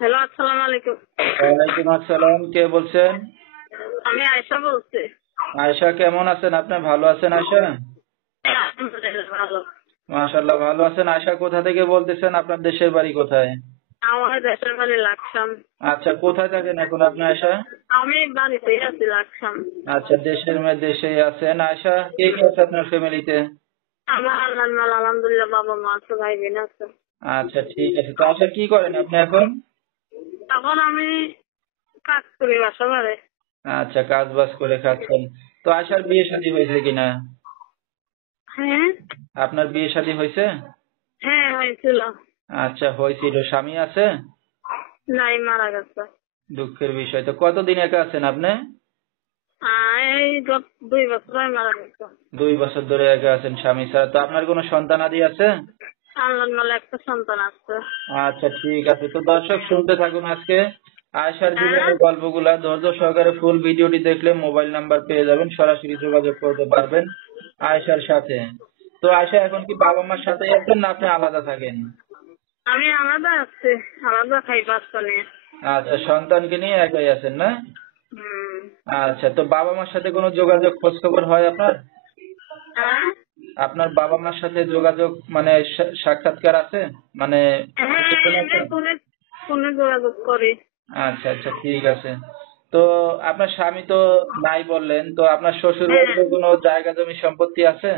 Hello, আসসালামু আলাইকুম। ওয়ালাইকুম আসসালাম। কে বলছেন? আমি আয়েশা বলছি। আয়েশা, কেমন আছেন আপনি? ভালো আছেন আয়েশা? আলহামদুলিল্লাহ ভালো। মাশাআল্লাহ, ভালো আছেন। আয়েশা, কোথা থেকে বলতেছেন? আপনার দেশের বাড়ি কোথায়? আমার দেশের বাড়ি লাকসাম। আচ্ছা, কোথায় থাকেন এখন আপনি আয়েশা? আমি বাড়িতেই আছি লাকসাম। আচ্ছা, দেশের মেয়ে দেশেই আছেন। আয়েশা, কে কে আছে আপনার ফ্যামিলিতে? আমার আল্লাহর মাল আলহামদুলিল্লাহ, বাবা মা আছে, ভাই বোন আছে। আচ্ছা, ঠিক আছে। তো আয়েশা, কি করেন আপনি এখন? এখন আমি কাজ করি বাসা বাড়ি। আচ্ছা, কাজ বাজ করে খাচ্ছেন। তো আয়েশার বিয়ে শাদী হয়েছে কিনা? হ্যাঁ আপনার বিয়ে শাদী হয়েছে? হ্যাঁ হয়েছিল। আচ্ছা, হয়েছিল। স্বামী আছে? নাই, মারা গেছে। দুঃখের বিষয়। তো কতদিন একা আছেন আপনি? এই 2 বছর হয় মারা গেছে। 2 বছর ধরে একা আছেন স্বামী ছাড়া। তো আপনার কোনো সন্তানাদি আছে? আল্লাহর মাল একটা সন্তান আছে। আচ্ছা, ঠিক আছে। তো দর্শক, শুনতে থাকুন আজকে আয়েশার হ্যাঁ জীবনের গল্পগুলা। ধৈর্য সহকারে ফুল ভিডিওটি দেখলে মোবাইল নাম্বার পেয়ে যাবেন, সরাসরি যোগাযোগ করতে পারবেন আয়েশার সাথে। তো আয়েশা এখন কি বাবা মার সাথেই আছেন, না আপনি আলাদা থাকেন? আমি আলাদা আছি, আলাদা খাই বাচ্চা নিয়ে। আচ্ছা, সন্তানকে নিয়ে একাই আছেন না? হুম। আচ্ছা, তো বাবা মার সাথে কোনো যোগাযোগ খোঁজ খবর হয় আপনার? হ্যাঁ আপনার বাবা মার সাথে যোগাযোগ মানে সাক্ষাৎকার আছে? মানে হ্যাঁ, আলোচনা এমনি আছে? ফোনে ফোনে যোগাযোগ করি। আচ্ছা আচ্ছা, ঠিক আছে। তো আপনার স্বামী তো নাই বললেন, তো আপনার শ্বশুর হ্যাঁ, বাড়িতে কোনো জায়গা জমি সম্পত্তি আছে?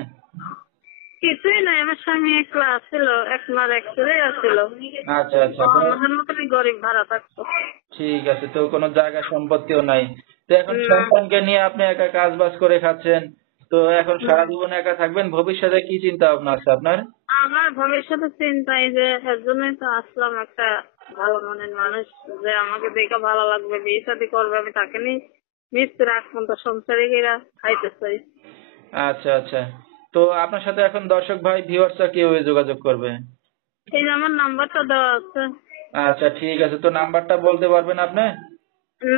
কিছুই নাই, আমার স্বামী একলা আসছিল, একমার এক ছেলে আসছিল। আচ্া আচ্ছা, আমাদের মতনই গরিব ভাড়া থাকতো। ঠিক আছে। তো কোনো জায়গা সম্পত্তিও নাই। তো এখন না, সন্তানকে নিয়ে আপনি একা কাজ বাজ করে খাচ্ছেন। তো এখন সারা জীবন একা থাকবেন, ভবিষ্যতে কি চিন্তা ভাবনা আছে আপনার? আমার ভবিষ্যতে চিন্তাই যে এর জন্যই তো আসলাম, একটা ভালো মনের মানুষ যে আমাকে দেখে ভালো লাগবে, বিয়ে শাদী করবে, আমি তাকে নিয়ে মৃত্যুর আগ পর্যন্ত সংসারে গিয়ে খাইতে চাই। আচ্ছা আচ্ছা। তো আপনার সাথে এখন দর্শক ভাই ভিউয়ার্সরা কিভাবে যোগাযোগ করবে? এই যে আমার নাম্বারটা দেওয়া আছে। আচ্ছা, ঠিক আছে। তো নাম্বারটা বলতে পারবেন আপনি?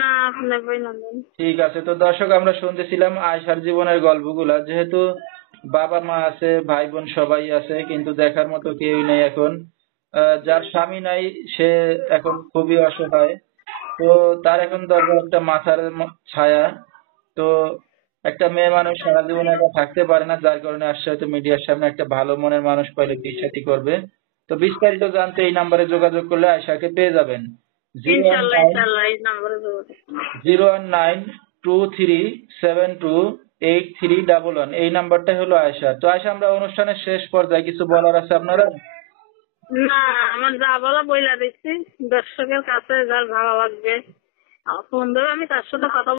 না, আপনি বই নাম্বার। ঠিক আছে। তো দর্শক, আমরা শুনতেছিলাম আয়েশার জীবনের গল্পগুলা। যেহেতু বাবা মা আছে, ভাই বোন সবাই আছে, কিন্তু দেখার মতো কেউই নেই এখন। যার স্বামী নাই সে এখন খুবই অসহায়। তো তার এখন দরকার একটা মাথার ছায়া। তো একটা মেয়ে মানুষ সারা জীবন একা থাকতে পারে না, যার কারণে আসছে হয়তো মিডিয়ার সামনে একটা ভালো মনের মানুষ পাইলে বিয়ে শাদী করবে। তো বিস্তারিত জানতে এই নাম্বারে যোগাযোগ করলে আয়েশাকে পেয়ে যাবেন। জিরো ওয়ান ইনশাল্লাহ নাইন ইনশাল্লাহ এই নাম্বারে যোগাযোগ। 019237281 এই নাম্বারটা হলো আয়েশা। তো আয়েশা, আমরা অনুষ্ঠানের শেষ পর্যায়ে কিছু বলার আছে আপনারা? না, আমার যা বলা বইলা দিচ্ছি, দর্শকের কাছে যার ভালো লাগবে ফোন দেবে, আমি তার সাথে কথা